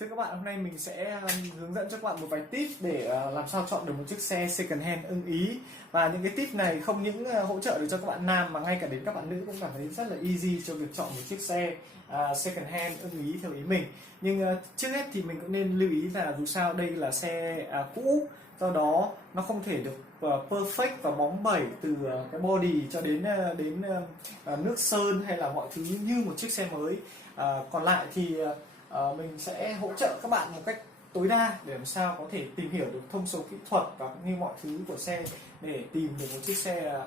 Thưa các bạn, hôm nay mình sẽ hướng dẫn cho các bạn một vài tip để làm sao chọn được một chiếc xe second hand ưng ý. Và những cái tip này không những hỗ trợ được cho các bạn nam mà ngay cả đến các bạn nữ cũng cảm thấy rất là easy cho việc chọn một chiếc xe second hand ưng ý theo ý mình. Nhưng trước hết thì mình cũng nên lưu ý là dù sao đây là xe cũ, do đó nó không thể được perfect và bóng bẩy từ cái body cho đến nước sơn hay là mọi thứ như một chiếc xe mới. Còn lại thì mình sẽ hỗ trợ các bạn một cách tối đa để làm sao có thể tìm hiểu được thông số kỹ thuật và cũng như mọi thứ của xe để tìm được một chiếc xe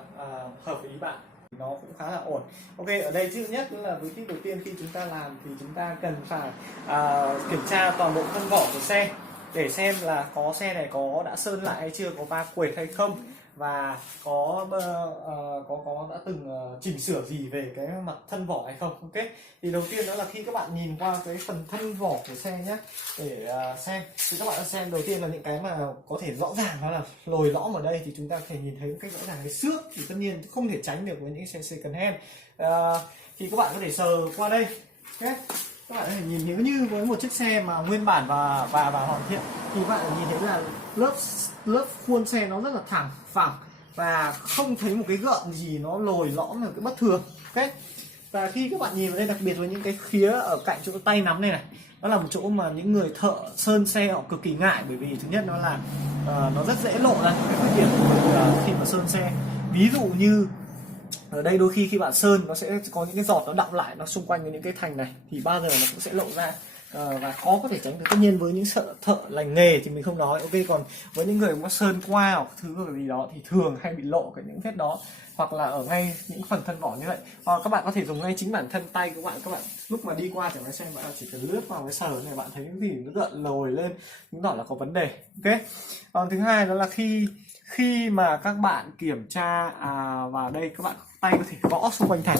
hợp với ý bạn. Nó cũng khá là ổn. Ok, ở đây thứ nhất là với tip đầu tiên, khi chúng ta làm thì chúng ta cần phải kiểm tra toàn bộ thân vỏ của xe để xem là xe này có đã sơn lại hay chưa, có va quệt hay không, và có đã từng chỉnh sửa gì về cái mặt thân vỏ hay không. Ok, thì đầu tiên đó là khi các bạn nhìn qua cái phần thân vỏ của xe nhé, để xem thì các bạn xem đầu tiên là những cái mà có thể rõ ràng nó là lồi lõm ở đây thì chúng ta có thể nhìn thấy một cách rõ ràng. Cái xước thì tất nhiên không thể tránh được với những xe second hand. Thì các bạn có thể sờ qua đây. Okay, các bạn có thể nhìn, nếu như với một chiếc xe mà nguyên bản và hoàn thiện thì các bạn nhìn thấy là lớp khuôn xe nó rất là thẳng phẳng và không thấy một cái gợn gì nó lồi lõm là cái bất thường. Ok, và khi các bạn nhìn vào đây, đặc biệt là những cái khía ở cạnh chỗ tay nắm này này, đó là một chỗ mà những người thợ sơn xe họ cực kỳ ngại, bởi vì thứ nhất nó là nó rất dễ lộ ra cái khuyết điểm khi mà sơn xe. Ví dụ như ở đây đôi khi bạn sơn nó sẽ có những cái giọt nó đọng lại nó xung quanh những cái thành này thì bao giờ nó cũng sẽ lộ ra, và khó có thể tránh được. Tất nhiên với những thợ lành nghề thì mình không nói. Ok, còn với những người có sơn qua hoặc thứ gì đó thì thường hay bị lộ những vết đó, hoặc là ở ngay những phần thân vỏ như vậy. Hoặc các bạn có thể dùng ngay chính bản thân tay của bạn, các bạn lúc mà đi qua chẳng lẽ xem, bạn chỉ cần lướt vào cái sờ này, bạn thấy những gì nó gợn lồi lên chứng tỏ là có vấn đề. Ok, còn thứ hai đó là khi mà các bạn kiểm tra vào đây, các bạn tay có thể gõ xung quanh thành.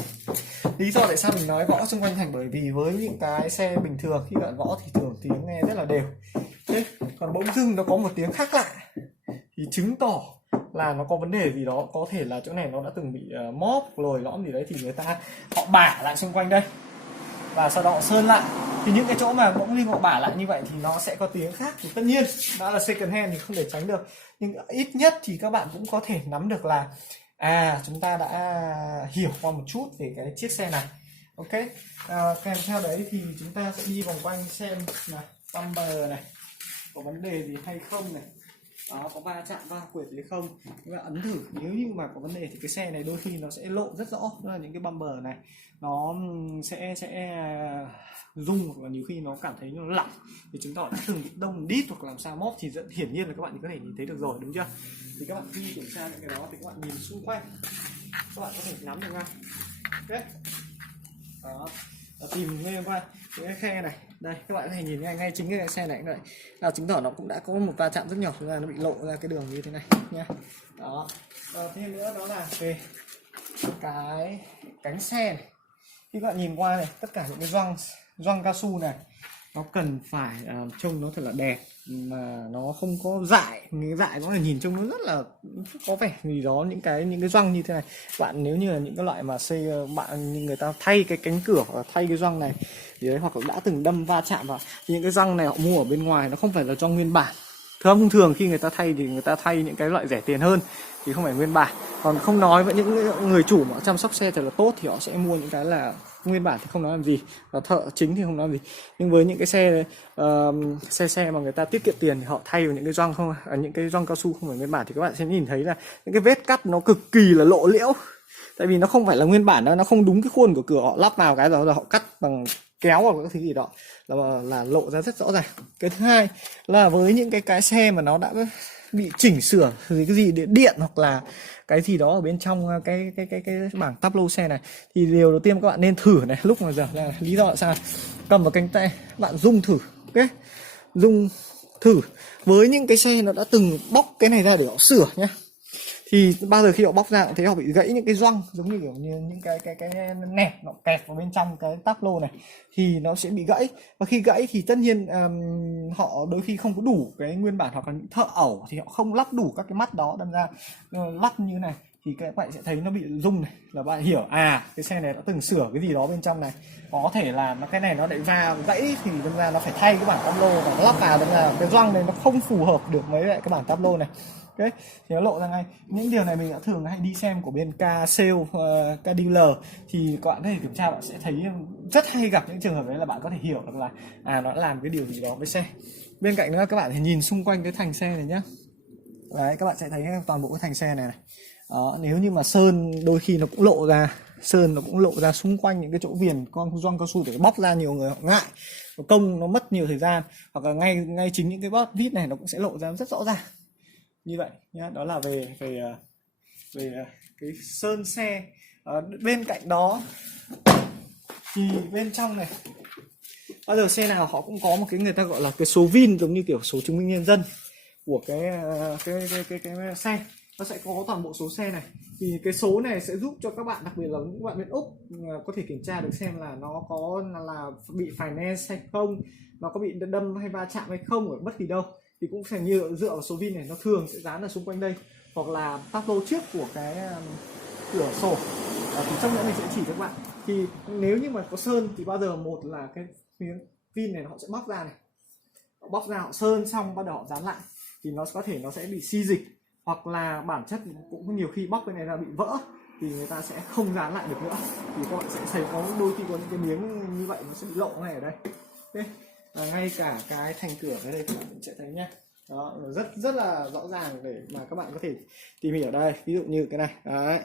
Lý do tại sao mình nói gõ xung quanh thành, bởi vì với những cái xe bình thường khi bạn gõ thì thường tiếng nghe rất là đều. Thế còn bỗng dưng nó có một tiếng khác lạ thì chứng tỏ là nó có vấn đề gì đó, có thể là chỗ này nó đã từng bị móp lồi lõm gì đấy, thì người ta họ bả lại xung quanh đây và sau đó họ sơn lại. Thì những cái chỗ mà bỗng dưng họ bả lại như vậy thì nó sẽ có tiếng khác. Thì tất nhiên đã là second hand thì không thể tránh được, nhưng ít nhất thì các bạn cũng có thể nắm được là chúng ta đã hiểu qua một chút về cái chiếc xe này. Ok, kèm theo đấy thì chúng ta sẽ đi vòng quanh xem là bumper này có vấn đề gì hay không này, đó, có va chạm va quệt gì không. Chúng ta ấn thử, nếu như mà có vấn đề thì cái xe này đôi khi nó sẽ lộ rất rõ, đó là những cái bumper này nó sẽ rung, hoặc là nhiều khi nó cảm thấy nó lỏng thì chúng ta đã từng bị đông đít hoặc làm sao móp, thì hiển nhiên là các bạn có thể nhìn thấy được rồi, đúng chưa? Thì các bạn khi kiểm tra những cái đó thì các bạn nhìn xung quanh, các bạn có thể nắm được ngay. Ok, đó, tìm nghe qua cái khe này, đây các bạn có thể nhìn ngay chính cái xe này vậy là chứng tỏ nó cũng đã có một va chạm rất nhỏ, là nó bị lộ ra cái đường như thế này nha. Đó, thêm nữa đó là về cái cánh xe này. Khi các bạn nhìn qua này, tất cả những cái gioăng cao su này nó cần phải trông nó thật là đẹp, mà nó không có dại. Cái dại có thể nhìn trông nó rất là có vẻ gì đó, những cái gioăng như thế này. Bạn nếu như là những cái loại mà người ta thay cái cánh cửa hoặc thay cái gioăng này thì đấy, hoặc là đã từng đâm va chạm vào, thì những cái gioăng này họ mua ở bên ngoài nó không phải là gioăng nguyên bản. Thường khi người ta thay thì người ta thay những cái loại rẻ tiền hơn thì không phải nguyên bản. Còn không nói với những người chủ mà chăm sóc xe thật là tốt thì họ sẽ mua những cái là nguyên bản thì không nói làm gì, và thợ chính thì không nói làm gì. Nhưng với những cái xe mà người ta tiết kiệm tiền thì họ thay vào những cái gioăng những cái gioăng cao su không phải nguyên bản, thì các bạn sẽ nhìn thấy là những cái vết cắt nó cực kỳ là lộ liễu, tại vì nó không phải là nguyên bản đó, nó không đúng cái khuôn của cửa, họ lắp vào cái đó là họ cắt bằng kéo hoặc các thứ gì đó là lộ ra rất rõ ràng. Cái thứ hai là với những cái xe mà nó đã bị chỉnh sửa cái gì điện hoặc là cái gì đó ở bên trong cái bảng táp lô xe này, thì điều đầu tiên các bạn nên thử này, lúc mà giờ là lý do tại sao cầm vào cánh tay bạn rung thử. Ok, rung thử với những cái xe nó đã từng bóc cái này ra để họ sửa nhé, thì bao giờ khi họ bóc ra cũng thấy họ bị gãy những cái gioăng, giống như kiểu như những cái nẹp nó kẹp vào bên trong cái táp lô này thì nó sẽ bị gãy. Và khi gãy thì tất nhiên họ đôi khi không có đủ cái nguyên bản, hoặc là những thợ ẩu thì họ không lắp đủ các cái mắt đó, đâm ra lắp như này thì các bạn sẽ thấy nó bị rung này, là bạn hiểu cái xe này đã từng sửa cái gì đó bên trong này, có thể là cái này nó lại va gãy thì đâm ra nó phải thay cái bảng táp lô và nó lắp vào, đâm ra cái gioăng này nó không phù hợp được với lại cái bảng táp lô này. Ok, thì nó lộ ra ngay. Những điều này mình đã thường hay đi xem của bên Car Sale, Car Dealer, thì các bạn có thể kiểm tra, bạn sẽ thấy rất hay gặp những trường hợp đấy, là bạn có thể hiểu được là nó làm cái điều gì đó với xe. Bên cạnh nữa các bạn hãy nhìn xung quanh cái thành xe này nhé. Đấy, các bạn sẽ thấy toàn bộ cái thành xe này. Đó, nếu như mà sơn đôi khi nó cũng lộ ra, sơn nó cũng lộ ra xung quanh những cái chỗ viền con gioăng cao su để bóc ra, nhiều người họ ngại, nó công nó mất nhiều thời gian, hoặc là ngay chính những cái bóp vít này nó cũng sẽ lộ ra rất rõ ràng như vậy nhá. Đó là về cái sơn xe. Bên cạnh đó thì bên trong này, bao giờ xe nào họ cũng có một cái người ta gọi là cái số VIN, giống như kiểu số chứng minh nhân dân của cái xe. Nó sẽ có toàn bộ số xe này, thì cái số này sẽ giúp cho các bạn, đặc biệt là những bạn bên Úc, có thể kiểm tra được xem là nó có là bị finance hay không, nó có bị đâm hay va chạm hay không ở bất kỳ đâu, thì cũng phải dựa vào số VIN này. Nó thường sẽ dán ở xung quanh đây, hoặc là táp lô trước của cái cửa sổ. Thì trong nữa mình sẽ chỉ cho các bạn, thì nếu như mà có sơn thì bao giờ một là cái miếng VIN này họ sẽ bóc ra này, họ bóc ra, họ sơn xong bắt đầu họ dán lại, thì nó có thể nó sẽ bị xi dịch, hoặc là bản chất cũng nhiều khi bóc cái này ra bị vỡ thì người ta sẽ không dán lại được nữa, thì các bạn sẽ thấy có đôi khi có những cái miếng như vậy nó sẽ bị lộ ngay ở đây. Okay. Ngay cả cái thành cửa ở đây các bạn sẽ thấy nhé. Đó, rất là rõ ràng để mà các bạn có thể tìm hiểu đây. Ví dụ như cái này đấy,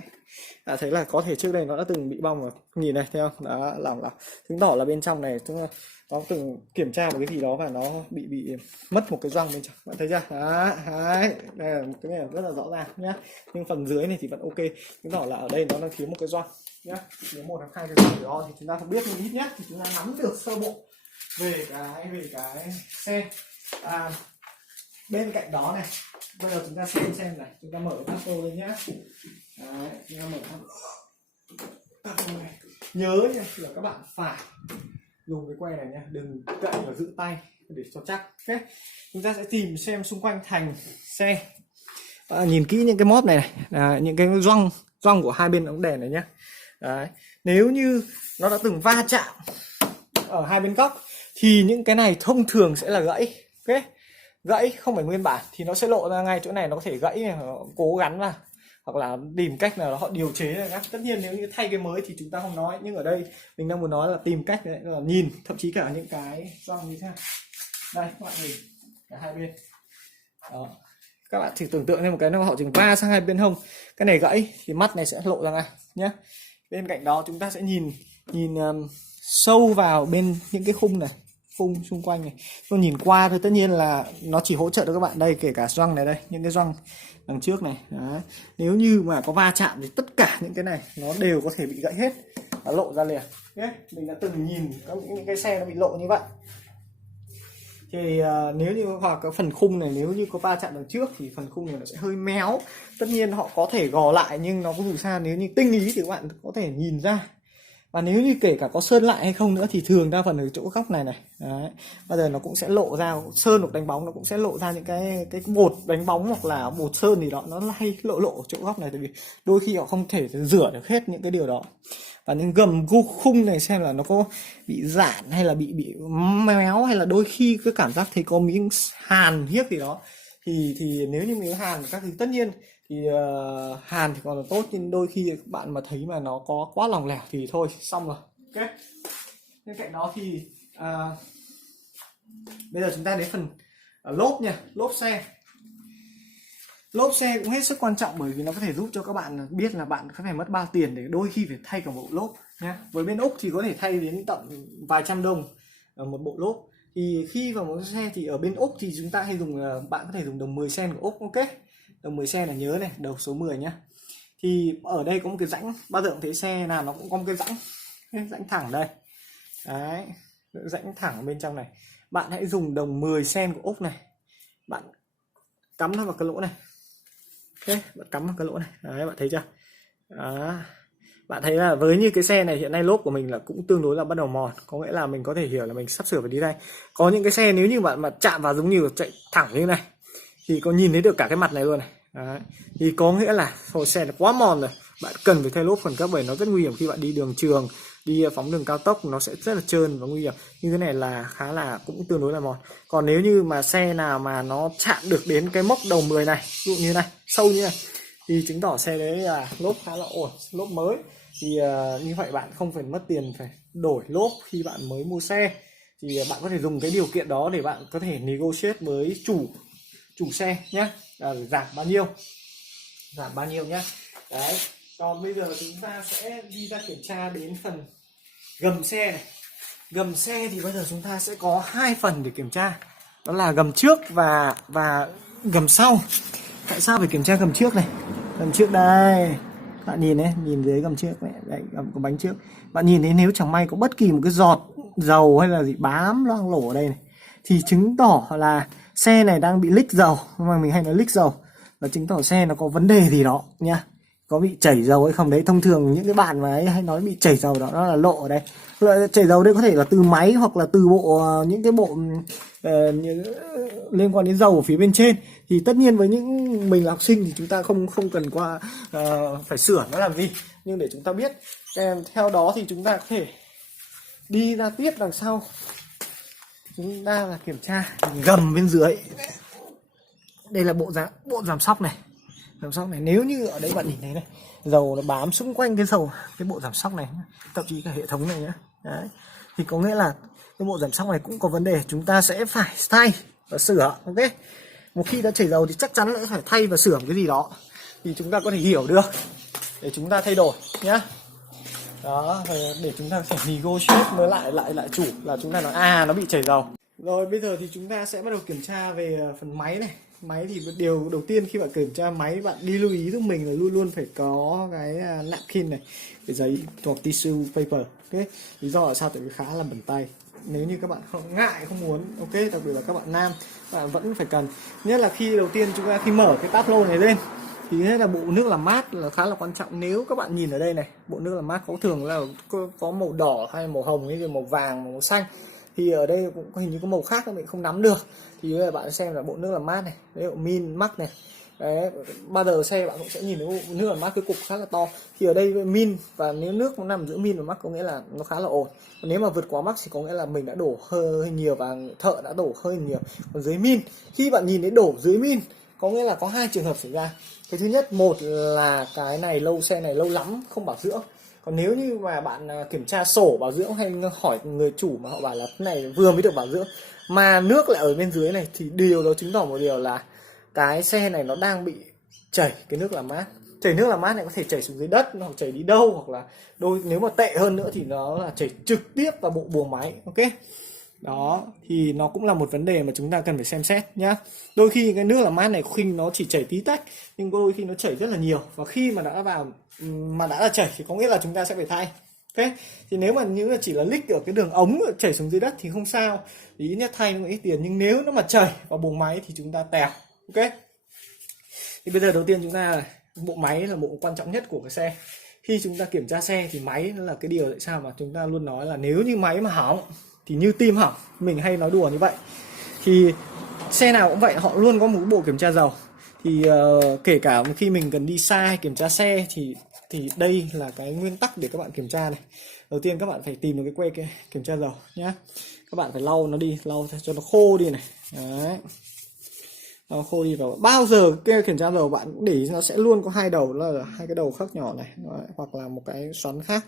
thấy là có thể trước đây nó đã từng bị bong rồi, nhìn này, thấy không? Đó, là chứng tỏ là bên trong này chúng nó từng kiểm tra một cái gì đó và nó bị mất một cái gioăng bên trong, bạn thấy chưa? Đấy, đây là cái này rất là rõ ràng nhá. Nhưng phần dưới này thì vẫn ok, chứng tỏ là ở đây nó đang thiếu một cái gioăng nhá. Nếu một hoặc hai cái gioăng đó thì chúng ta không biết, nhưng ít nhất thì chúng ta nắm được sơ bộ về cái xe. Bên cạnh đó này, bây giờ chúng ta xem này, chúng ta mở cái tapo lên nhá. Đấy, chúng ta mở tapo này. Nhớ nha, là các bạn phải dùng cái que này nhá, đừng cậy và giữ tay để cho chắc. Ok, chúng ta sẽ tìm xem xung quanh thành xe. Nhìn kỹ những cái móp này này, những cái gioăng của hai bên ống đèn này nhá. Đấy, nếu như nó đã từng va chạm ở hai bên góc thì những cái này thông thường sẽ là gãy. Ok, gãy không phải nguyên bản thì nó sẽ lộ ra ngay chỗ này, nó có thể gãy này, cố gắng vào, hoặc là tìm cách nào đó họ điều chế này. Tất nhiên nếu như thay cái mới thì chúng ta không nói, nhưng ở đây mình đang muốn nói là tìm cách đấy, là nhìn thậm chí cả những cái gioăng như thế này. Đây các bạn nhìn cả hai bên đó, các bạn chỉ tưởng tượng như một cái nó họ chừng va sang hai bên hông, cái này gãy thì mắt này sẽ lộ ra ngay nhé. Bên cạnh đó chúng ta sẽ nhìn sâu vào bên những cái khung này, khung xung quanh này. Tôi nhìn qua thì tất nhiên là nó chỉ hỗ trợ cho các bạn đây, kể cả gioăng này đây, những cái gioăng đằng trước này. Đấy. Nếu như mà có va chạm thì tất cả những cái này nó đều có thể bị gãy hết và lộ ra liền. Okay. Mình đã từng nhìn những cái xe nó bị lộ như vậy. Thì nếu như hoặc cái phần khung này, nếu như có va chạm đằng trước thì phần khung này nó sẽ hơi méo. Tất nhiên họ có thể gò lại, nhưng nó có dù sao nếu như tinh ý thì các bạn có thể nhìn ra. Và nếu như kể cả có sơn lại hay không nữa thì thường đa phần ở chỗ góc này này, đấy, bao giờ nó cũng sẽ lộ ra, sơn hoặc đánh bóng nó cũng sẽ lộ ra những cái bột đánh bóng hoặc là bột sơn gì đó, nó hay lộ ở chỗ góc này, tại vì đôi khi họ không thể rửa được hết những cái điều đó. Và những gầm khung này xem là nó có bị giãn hay là bị méo, hay là đôi khi cái cảm giác thấy có miếng hàn hiếc gì đó, thì nếu như miếng hàn các thứ tất nhiên thì hàn thì còn là tốt, nhưng đôi khi các bạn mà thấy mà nó có quá lỏng lẻo thì thôi xong rồi. Ok, bên cạnh đó thì bây giờ chúng ta đến phần lốp nha. Lốp xe cũng hết sức quan trọng, bởi vì nó có thể giúp cho các bạn biết là bạn có phải mất bao tiền để đôi khi phải thay cả bộ lốp nhé. Với bên Úc thì có thể thay đến tận vài trăm đồng ở một bộ lốp. Thì khi vào một xe thì ở bên Úc thì chúng ta hay dùng, bạn có thể dùng đồng 10 sen của Úc. Ok, đồng 10 sen là nhớ này, đầu số 10 nhá. Thì ở đây có một cái rãnh, bao giờ cũng thấy xe nào nó cũng có một cái rãnh thẳng đây. Đấy, rãnh thẳng ở bên trong này. Bạn hãy dùng đồng 10 sen của Úc này, bạn cắm nó vào cái lỗ này. Ok, bạn cắm vào cái lỗ này. Đấy, bạn thấy chưa? Đó. Bạn thấy là với như cái xe này hiện nay lốp của mình là cũng tương đối là bắt đầu mòn, có nghĩa là mình có thể hiểu là mình sắp sửa phải đi đây. Có những cái xe nếu như bạn mà chạm vào giống như chạy thẳng như này thì có nhìn thấy được cả cái mặt này luôn này. Đấy. Thì có nghĩa là xe nó quá mòn rồi, bạn cần phải thay lốp khẩn cấp, bởi nó rất nguy hiểm khi bạn đi đường trường, đi phóng đường cao tốc, nó sẽ rất là trơn và nguy hiểm. Như thế này là khá là cũng tương đối là mòn. Còn nếu như mà xe nào mà nó chạm được đến cái mốc đầu 10 này, ví dụ như này, sâu như này, thì chứng tỏ xe đấy là lốp khá là ổn, lốp mới. Thì như vậy bạn không phải mất tiền phải đổi lốp khi bạn mới mua xe. Thì bạn có thể dùng cái điều kiện đó để bạn có thể negotiate với chủ xe nhé, giảm bao nhiêu nhé. Đấy. Còn bây giờ chúng ta sẽ đi ra kiểm tra đến phần gầm xe này. Gầm xe thì bây giờ chúng ta sẽ có hai phần để kiểm tra, đó là gầm trước và gầm sau. Tại sao phải kiểm tra gầm trước này? Gầm trước đây, bạn nhìn đấy, nhìn dưới gầm trước này, đây gầm có bánh trước. Bạn nhìn thấy nếu chẳng may có bất kỳ một cái giọt dầu hay là gì bám loang lổ ở đây này, thì chứng tỏ là xe này đang bị leak dầu, mà mình hay nói leak dầu là chứng tỏ xe nó có vấn đề gì đó nha, có bị chảy dầu hay không đấy. Thông thường những cái bạn mà ấy hay nói bị chảy dầu đó, nó là lộ ở đây. Chảy dầu đây có thể là từ máy hoặc là từ những cái bộ liên quan đến dầu ở phía bên trên. Thì tất nhiên với những mình là học sinh thì chúng ta không cần qua phải sửa nó làm gì, nhưng để chúng ta biết kèm theo đó thì chúng ta có thể đi ra tiếp đằng sau. Chúng ta là kiểm tra gầm bên dưới. Đây là bộ giảm xóc này. Giảm xóc này, nếu như ở đây bạn nhìn thấy này, dầu nó bám xung quanh cái bộ giảm xóc này, thậm chí cả hệ thống này nữa. Đấy. Thì có nghĩa là cái bộ giảm xóc này cũng có vấn đề, chúng ta sẽ phải thay và sửa. Ok. Một khi đã chảy dầu thì chắc chắn là phải thay và sửa một cái gì đó, thì chúng ta có thể hiểu được để chúng ta thay đổi nhá. Đó, để chúng ta phải negotiate với lại chủ là chúng ta nói nó bị chảy dầu. Rồi bây giờ thì chúng ta sẽ bắt đầu kiểm tra về phần máy này. Máy thì điều đầu tiên khi bạn kiểm tra máy, bạn đi lưu ý giúp mình là luôn luôn phải có cái napkin này, cái giấy hoặc tissue paper. Ok, lý do là sao? Tại vì khá là bẩn tay. Nếu như các bạn không ngại, không muốn, ok, đặc biệt là các bạn nam, bạn vẫn phải cần. Nhất là khi đầu tiên chúng ta khi mở cái táp lô này lên thì thế là bộ nước làm mát là khá là quan trọng. Nếu các bạn nhìn ở đây này, bộ nước làm mát có thường là có màu đỏ hay màu hồng hay màu vàng, màu xanh, thì ở đây cũng hình như có màu khác mình không nắm được. Thì bây giờ bạn xem là bộ nước làm mát này, đấy, bộ min max này. Đấy, bao giờ xe bạn cũng sẽ nhìn thấy bộ nước làm mát cái cục khá là to. Thì ở đây min, và nếu nước nó nằm giữa min và max có nghĩa là nó khá là ổn. Còn nếu mà vượt quá max thì có nghĩa là mình đã đổ hơi nhiều và thợ đã đổ hơi nhiều. Còn dưới min, khi bạn nhìn thấy đổ dưới min có nghĩa là có hai trường hợp xảy ra. Cái thứ nhất, một là cái này xe này lâu lắm không bảo dưỡng. Còn nếu như mà bạn kiểm tra sổ bảo dưỡng hay hỏi người chủ mà họ bảo là cái này vừa mới được bảo dưỡng mà nước lại ở bên dưới này, thì điều đó chứng tỏ một điều là cái xe này nó đang bị chảy cái nước làm mát. Chảy nước làm mát này có thể chảy xuống dưới đất hoặc chảy đi đâu, hoặc là nếu mà tệ hơn nữa thì nó là chảy trực tiếp vào bộ buồng máy. Ok, đó thì nó cũng là một vấn đề mà chúng ta cần phải xem xét nhá. Đôi khi cái nước làm mát này khi nó chỉ chảy tí tách, nhưng đôi khi nó chảy rất là nhiều, và khi mà đã là chảy thì có nghĩa là chúng ta sẽ phải thay. Ok, thì nếu mà như là chỉ là leak ở cái đường ống chảy xuống dưới đất thì không sao, thì ít nhất thay một ít tiền. Nhưng nếu nó mà chảy vào buồng máy thì chúng ta tèo. Ok, thì bây giờ đầu tiên chúng ta là bộ máy là bộ quan trọng nhất của cái xe. Khi chúng ta kiểm tra xe thì máy là cái điều tại sao mà chúng ta luôn nói là nếu như máy mà hỏng thì như tim hỏng, mình hay nói đùa như vậy. Thì xe nào cũng vậy, họ luôn có một bộ kiểm tra dầu. Thì kể cả khi mình cần đi xa hay kiểm tra xe thì đây là cái nguyên tắc để các bạn kiểm tra này. Đầu tiên các bạn phải tìm được cái que kiểm tra dầu nhá. Các bạn phải lau nó đi, lau cho nó khô đi này. Đấy, lau khô đi. Và bao giờ cái kiểm tra dầu bạn cũng để ý nó sẽ luôn có hai đầu, là hai cái đầu khác nhỏ này. Đấy, hoặc là một cái xoắn khác,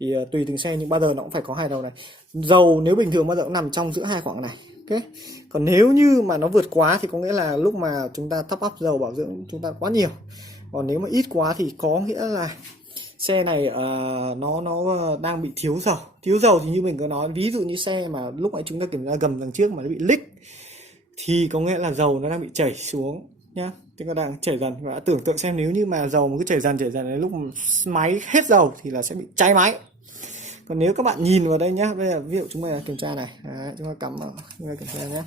thì tùy từng xe nhưng bao giờ nó cũng phải có hai đầu này. Dầu nếu bình thường bao giờ cũng nằm trong giữa hai khoảng này. Ok, còn nếu như mà nó vượt quá thì có nghĩa là lúc mà chúng ta top up dầu bảo dưỡng chúng ta quá nhiều. Còn nếu mà ít quá thì có nghĩa là xe này nó đang bị thiếu dầu. Thiếu dầu thì như mình có nói, ví dụ như xe mà lúc nãy chúng ta kiểm tra gầm đằng trước mà nó bị leak thì có nghĩa là dầu nó đang bị chảy xuống nhá, tức là đang chảy dần. Và tưởng tượng xem nếu như mà dầu mà cứ chảy dần đến lúc máy hết dầu thì là sẽ bị cháy máy. Còn nếu các bạn nhìn vào đây nhá, bây giờ ví dụ chúng mình kiểm tra này. Đấy, chúng ta cắm vào kiểm tra nhé.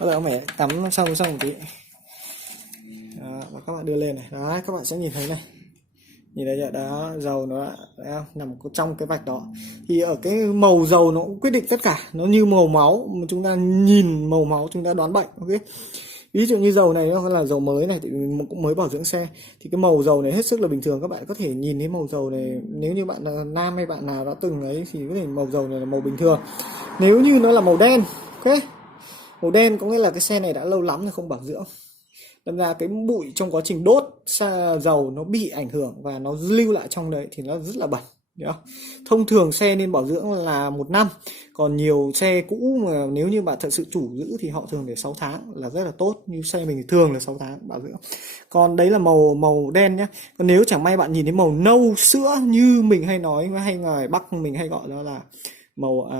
Bây giờ mẹ cắm xong một tí. Đó, và các bạn đưa lên này. Đó, các bạn sẽ nhìn thấy này. Nhìn thấy chưa? Đó, dầu nó đã nằm trong cái vạch đó. Thì ở cái màu dầu nó cũng quyết định tất cả, nó như màu máu, mà chúng ta nhìn màu máu chúng ta đoán bệnh. Ok, ví dụ như dầu này nó là dầu mới này thì mình cũng mới bảo dưỡng xe, thì cái màu dầu này hết sức là bình thường. Các bạn có thể nhìn thấy màu dầu này, nếu như bạn là nam hay bạn nào đã từng ấy thì có thể màu dầu này là màu bình thường. Nếu như nó là màu đen, ok, màu đen có nghĩa là cái xe này đã lâu lắm rồi không bảo dưỡng, đâm ra cái bụi trong quá trình đốt dầu nó bị ảnh hưởng và nó lưu lại trong đấy thì nó rất là bẩn. Thông thường xe nên bảo dưỡng là 1 năm, còn nhiều xe cũ mà nếu như bạn thật sự chủ giữ thì họ thường để 6 tháng là rất là tốt. Như xe mình thì thường là 6 tháng bảo dưỡng. Còn đấy là màu đen nhé. Còn nếu chẳng may bạn nhìn thấy màu nâu sữa như mình hay nói, hay ngoài Bắc mình hay gọi đó là màu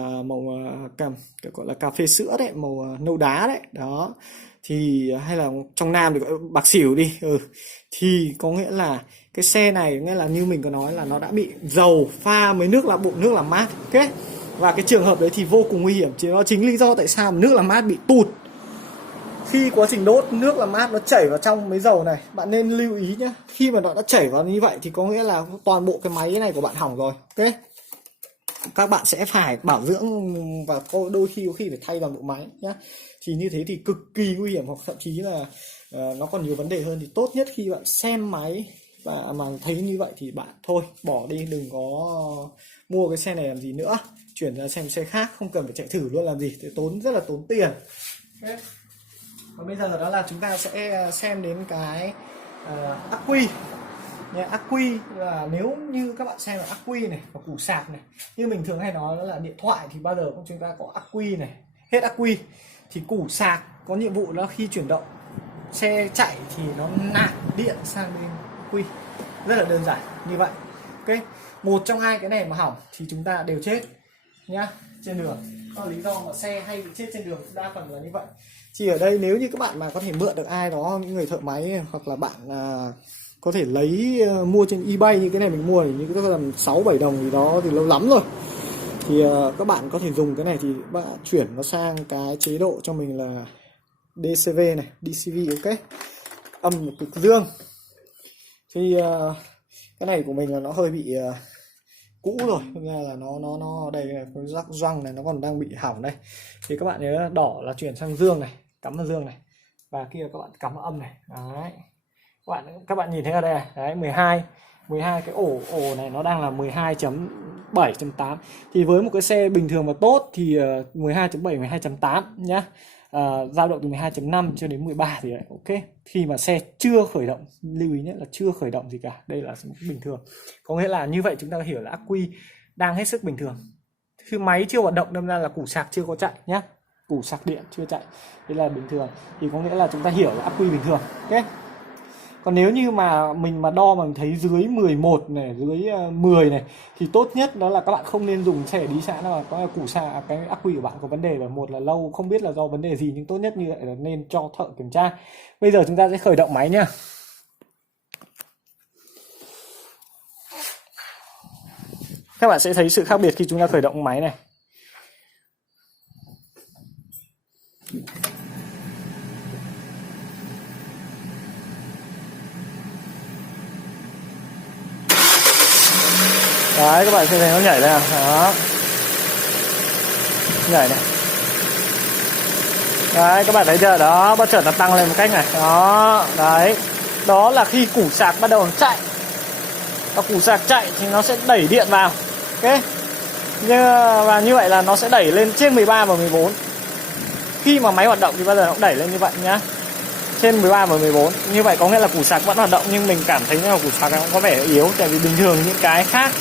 gọi là cà phê sữa đấy, màu nâu đá đấy đó, thì hay là trong Nam thì gọi bạc xỉu đi, thì có nghĩa là cái xe này nghĩa là như mình có nói là nó đã bị dầu pha với nước làm bụng, nước làm mát. Ok, và cái trường hợp đấy thì vô cùng nguy hiểm. Chỉ nó chính lý do tại sao nước làm mát bị tụt. Khi quá trình đốt, nước làm mát nó chảy vào trong mấy dầu này, bạn nên lưu ý nhé. Khi mà nó đã chảy vào như vậy thì có nghĩa là toàn bộ cái máy này của bạn hỏng rồi. Ok, các bạn sẽ phải bảo dưỡng và đôi khi có khi phải thay toàn bộ máy nhé. Thì như thế thì cực kỳ nguy hiểm, hoặc thậm chí là nó còn nhiều vấn đề hơn. Thì tốt nhất khi bạn xem máy và mà thấy như vậy thì bạn thôi bỏ đi, đừng có mua cái xe này làm gì nữa, chuyển ra xem xe khác, không cần phải chạy thử luôn làm gì, thì rất là tốn tiền. Okay. Và bây giờ đó là chúng ta sẽ xem đến cái ắc quy. Ắc quy là nếu như các bạn xem là ắc quy này và củ sạc này, như mình thường hay nói đó là điện thoại thì bao giờ cũng chúng ta có ắc quy này, hết ắc quy thì củ sạc có nhiệm vụ là khi chuyển động xe chạy thì nó nạp điện sang bên ắc quy, rất là đơn giản như vậy. Ok, một trong hai cái này mà hỏng thì chúng ta đều chết nhá, trên đường. Đó là lý do mà xe hay bị chết trên đường, đa phần là như vậy. Chỉ ở đây nếu như các bạn mà có thể mượn được ai đó, những người thợ máy, hoặc là bạn có thể lấy mua trên eBay như cái này mình mua thì như cái tầm 6-7 đồng gì đó thì lâu lắm rồi, thì các bạn có thể dùng cái này thì bạn chuyển nó sang cái chế độ cho mình là DCV này, DCV. Ok, âm một cực dương. Thì cái này của mình là nó hơi bị cũ rồi, nên là nó đây là cái rắc răng này nó còn đang bị hỏng đây. Thì các bạn nhớ đỏ là chuyển sang dương này, cắm vào dương này, và kia các bạn cắm vào âm này. Đấy, các bạn nhìn thấy ở đây này, đấy 12 cái ổ này nó đang là 12.7.8. thì với một cái xe bình thường và tốt thì 12.7 12.8 nhá, dao động từ 12.5 cho đến 13 thì đấy, ok. Khi mà xe chưa khởi động, lưu ý nhất là chưa khởi động gì cả, đây là bình thường. Có nghĩa là như vậy chúng ta hiểu là ắc quy đang hết sức bình thường, khi máy chưa hoạt động, đâm ra là củ sạc chưa có chạy nhá, củ sạc điện chưa chạy, đây là bình thường. Thì có nghĩa là chúng ta hiểu là ắc quy bình thường. Ok, còn nếu như mà mình đo mà mình thấy dưới 11 này, dưới 10 này thì tốt nhất đó là các bạn không nên dùng xe để đi xã nào mà có củ sạc, cái ắc quy của bạn có vấn đề, và một là lâu không biết là do vấn đề gì, nhưng tốt nhất như vậy là nên cho thợ kiểm tra. Bây giờ chúng ta sẽ khởi động máy nhá. Các bạn sẽ thấy sự khác biệt khi chúng ta khởi động máy này. Đấy, các bạn sẽ thấy nó nhảy ra, đó, nhảy này. Đấy, các bạn thấy chưa? Đó, bất chợt nó tăng lên một cách này. Đó, đấy. Đó là khi củ sạc bắt đầu chạy. Và củ sạc chạy thì nó sẽ đẩy điện vào. Ok. Và như vậy là nó sẽ đẩy lên trên 13 và 14. Khi mà máy hoạt động thì bao giờ nó cũng đẩy lên như vậy nhá. Trên 13 và 14. Như vậy có nghĩa là củ sạc vẫn hoạt động, nhưng mình cảm thấy là củ sạc nó cũng có vẻ yếu, tại vì bình thường những cái khác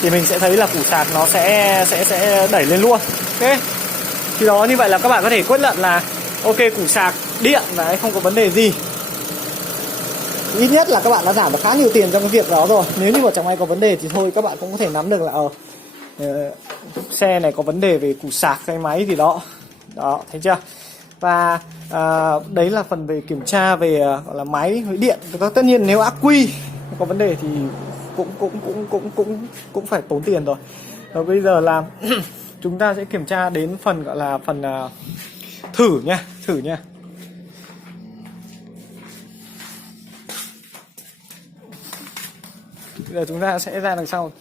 thì mình sẽ thấy là củ sạc nó sẽ đẩy lên luôn. Ok. Thì đó, như vậy là các bạn có thể kết luận là ok, củ sạc điện đấy không có vấn đề gì. Ít nhất là các bạn đã giảm được khá nhiều tiền trong cái việc đó rồi. Nếu như mà chẳng may có vấn đề thì thôi các bạn cũng có thể nắm được là xe này có vấn đề về củ sạc cái máy gì đó. Đó, thấy chưa? Và đấy là phần về kiểm tra về gọi là máy với điện. Tất nhiên nếu ắc quy có vấn đề thì cũng phải tốn tiền rồi. Và bây giờ là chúng ta sẽ kiểm tra đến phần gọi là phần thử nha. giờ chúng ta sẽ ra đằng sau.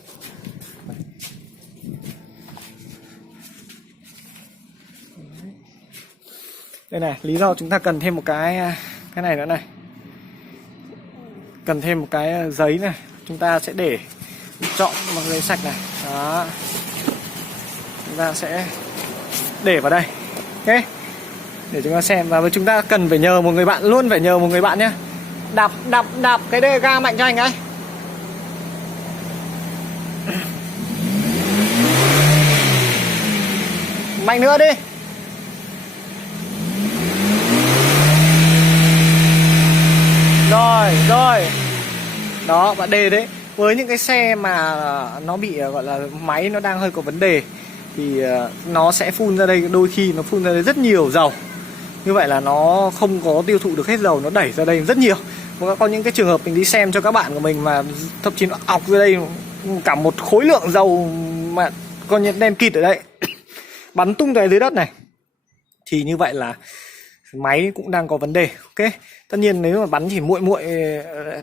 Đây này, lý do chúng ta cần thêm một cái này nữa này, cần thêm một cái giấy này, chúng ta sẽ để chọn bằng giấy sạch này. Đó, chúng ta sẽ để vào đây, ok, để chúng ta xem. Và chúng ta cần phải nhờ một người bạn, luôn phải nhờ một người bạn nhé, đạp cái đê ga mạnh cho anh ấy. Mạnh nữa đi. Rồi đó, bạn đề đấy. Với những cái xe mà nó bị gọi là máy nó đang hơi có vấn đề thì nó sẽ phun ra đây, đôi khi nó phun ra đây rất nhiều dầu. Như vậy là nó không có tiêu thụ được hết dầu, nó đẩy ra đây rất nhiều. Có những cái trường hợp mình đi xem cho các bạn của mình mà thậm chí nó ọc ra đây cả một khối lượng dầu mà con nhện đen kịt ở đây bắn tung ra dưới đất này, thì như vậy là máy cũng đang có vấn đề. Ok, tất nhiên nếu mà bắn chỉ muội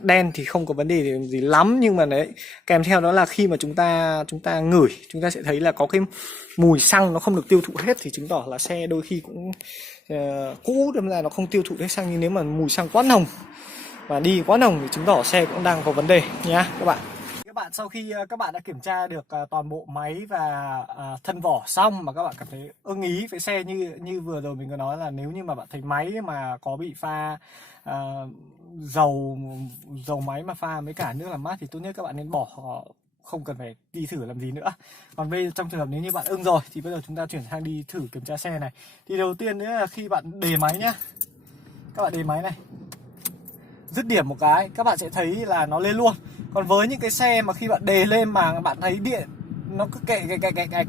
đen thì không có vấn đề gì lắm, nhưng mà đấy, kèm theo đó là khi mà chúng ta ngửi, chúng ta sẽ thấy là có cái mùi xăng nó không được tiêu thụ hết, thì chứng tỏ là xe đôi khi cũng cũ, đâm ra nó không tiêu thụ hết xăng. Nhưng nếu mà mùi xăng quá nồng và đi quá nồng thì chứng tỏ xe cũng đang có vấn đề nhá các bạn. Các bạn, sau khi các bạn đã kiểm tra được toàn bộ máy và thân vỏ xong mà các bạn cảm thấy ưng ý với xe, như vừa rồi mình có nói là nếu như mà bạn thấy máy mà có bị pha dầu máy mà pha với cả nước làm mát thì tốt nhất các bạn nên bỏ, không cần phải đi thử làm gì nữa. Còn bây giờ trong trường hợp nếu như bạn ưng rồi thì bây giờ chúng ta chuyển sang đi thử kiểm tra xe này. Thì đầu tiên nữa là khi bạn đề máy nhá, các bạn đề máy này, dứt điểm một cái các bạn sẽ thấy là nó lên luôn. Còn với những cái xe mà khi bạn đề lên mà bạn thấy điện nó cứ kệ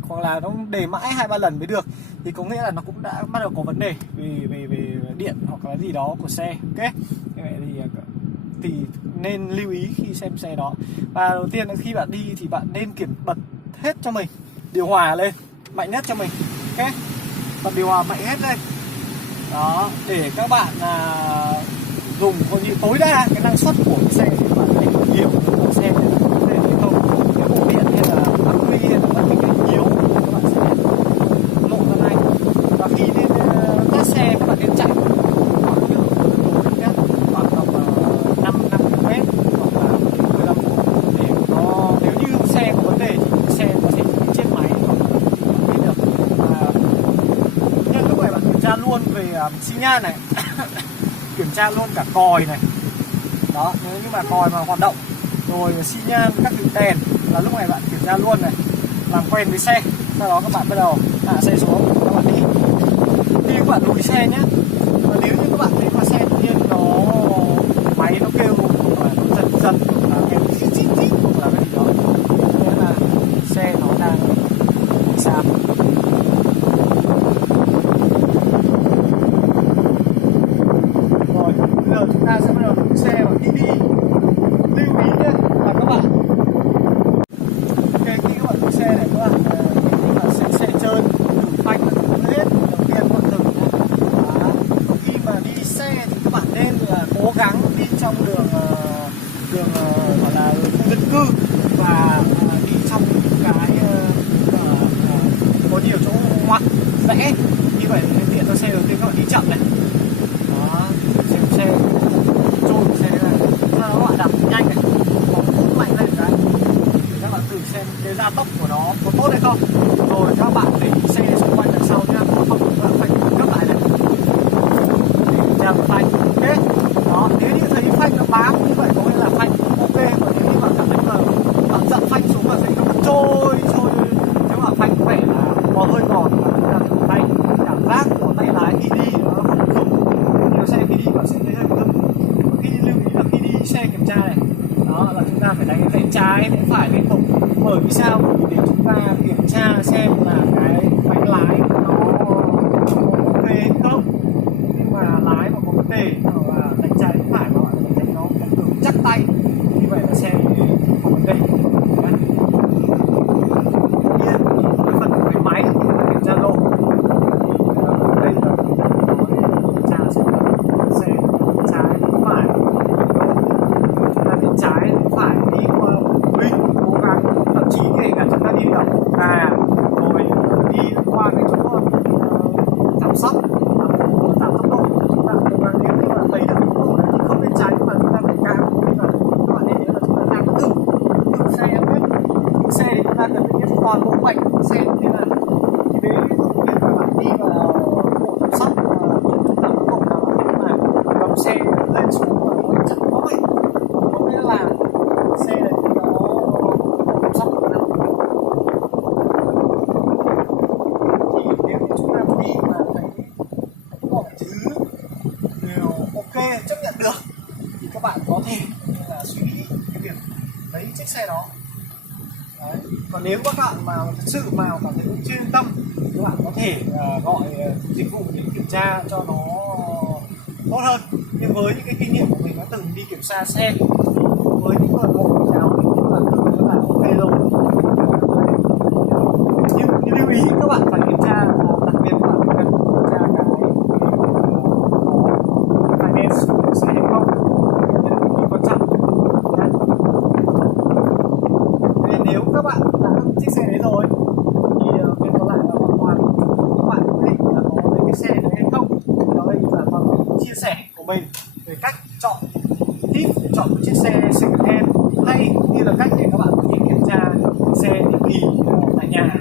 hoặc là nó đề mãi 2-3 lần mới được thì có nghĩa là nó cũng đã bắt đầu có vấn đề về điện hoặc là gì đó của xe. Ok, như vậy thì nên lưu ý khi xem xe đó. Và đầu tiên là khi bạn đi thì bạn nên bật hết cho mình điều hòa lên mạnh nhất cho mình. Ok, bật điều hòa mạnh hết lên đó, để các bạn dùng coi như tối đa cái năng suất của cái xe thì các bạn có thể nhiều của xe này có thể hay không, cái bộ điện hay là ắc quy hay là các cái yếu các bạn sẽ lộ ra ngay. Và khi lên test xe các bạn nên chạy khoảng đường nhất khoảng tầm 5 km hoặc là 15 phút để nó, nếu như xe có vấn đề thì xe có thể bị chết máy hoặc là biết được. Và nhân lúc này bạn kiểm tra luôn về xi nhan này kiểm tra luôn cả còi này đó, nếu như mà còi mà hoạt động rồi xi nhan các cái đèn là lúc này bạn kiểm tra luôn này, làm quen với xe. Sau đó các bạn bắt đầu hạ xe xuống, các bạn đi. Khi các bạn lùi xe nhé, và nếu như các bạn thấy mà xe tự nhiên nó máy nó kêu hoặc là nó giật hoặc là kêu chít hoặc là cái gì đó, nghĩa là xe nó đang bị sao. Bây giờ chúng ta sẽ bắt đầu thử xe, và khi đi lưu ý nhé là các bạn, ok, khi các bạn thử xe này các bạn khi mà xe trơn thử phanh là thử hết đầu tiên các bạn thử nhé. Và khi mà đi xe thì các bạn nên là cố gắng đi trong đường gọi là khu dân cư và đi trong những cái có nhiều chỗ ngoặt rẽ, như vậy thì tiện cho xe. Đầu tiên các bạn đi chậm này đó, xe trôi xe này, sau đó các bạn đạp nhanh này, bóng mạnh lên cái để các bạn thử xem cái gia tốc của nó có tốt hay không. Rồi các bạn để xe xung quanh đằng sau nhá, không các bạn phanh cấp lại này để kiểm tra phanh. Ok đó, nếu như thấy phanh nó bám như vậy có nghĩa là phanh ok. Còn nếu như bạn cảm thấy là bạn dậm phanh xuống mà thấy nó trôi nếu mà phanh có vẻ là có hơi ngọt và chúng ta thử tay, cảm giác của tay lái khi đi nó không dùng. Nhiều xe khi đi bạn sẽ thấy hơi cứng. Khi lưu ý là khi đi xe kiểm tra này đó là chúng ta phải đánh rẽ trái rẽ phải liên tục. Bởi vì sao? Để chúng ta kiểm tra xem là cái bánh lái nó ok hay không. Nhưng mà lái mà có vấn đề hoặc là đánh trái đánh phải mà bạn thấy nó không cứng chắc tay, như vậy là xe có vấn đề. Cái phần về máy thì kiểm tra lô. Đây là kiểm tra xem xe trái phải, chúng ta đi trái phải đi qua chấp nhận được thì các bạn có thể là suy nghĩ cái việc lấy chiếc xe đó. Đấy. Còn nếu các bạn mà thật sự mà cảm thấy chưa yên tâm, các bạn có thể gọi dịch vụ để kiểm tra cho nó tốt hơn. Nhưng với những cái kinh nghiệm của mình đã từng đi kiểm tra xe với những người bộ cháu thì các bạn ok rồi. Nhưng lưu ý các bạn phải kiểm tra, đặc biệt các bạn cần kiểm tra cái finance của xe hay không, rất quan trọng. Nên nếu các bạn đã chiếc xe đấy rồi thì việc còn lại là hoàn toàn các bạn quyết định là có lấy cái xe đấy hay không. Đó đây là phần chia sẻ của mình về cách chọn tip để chọn một chiếc xe second hand, hay như là cách để các bạn có thể kiểm tra xe định kỳ tại nhà.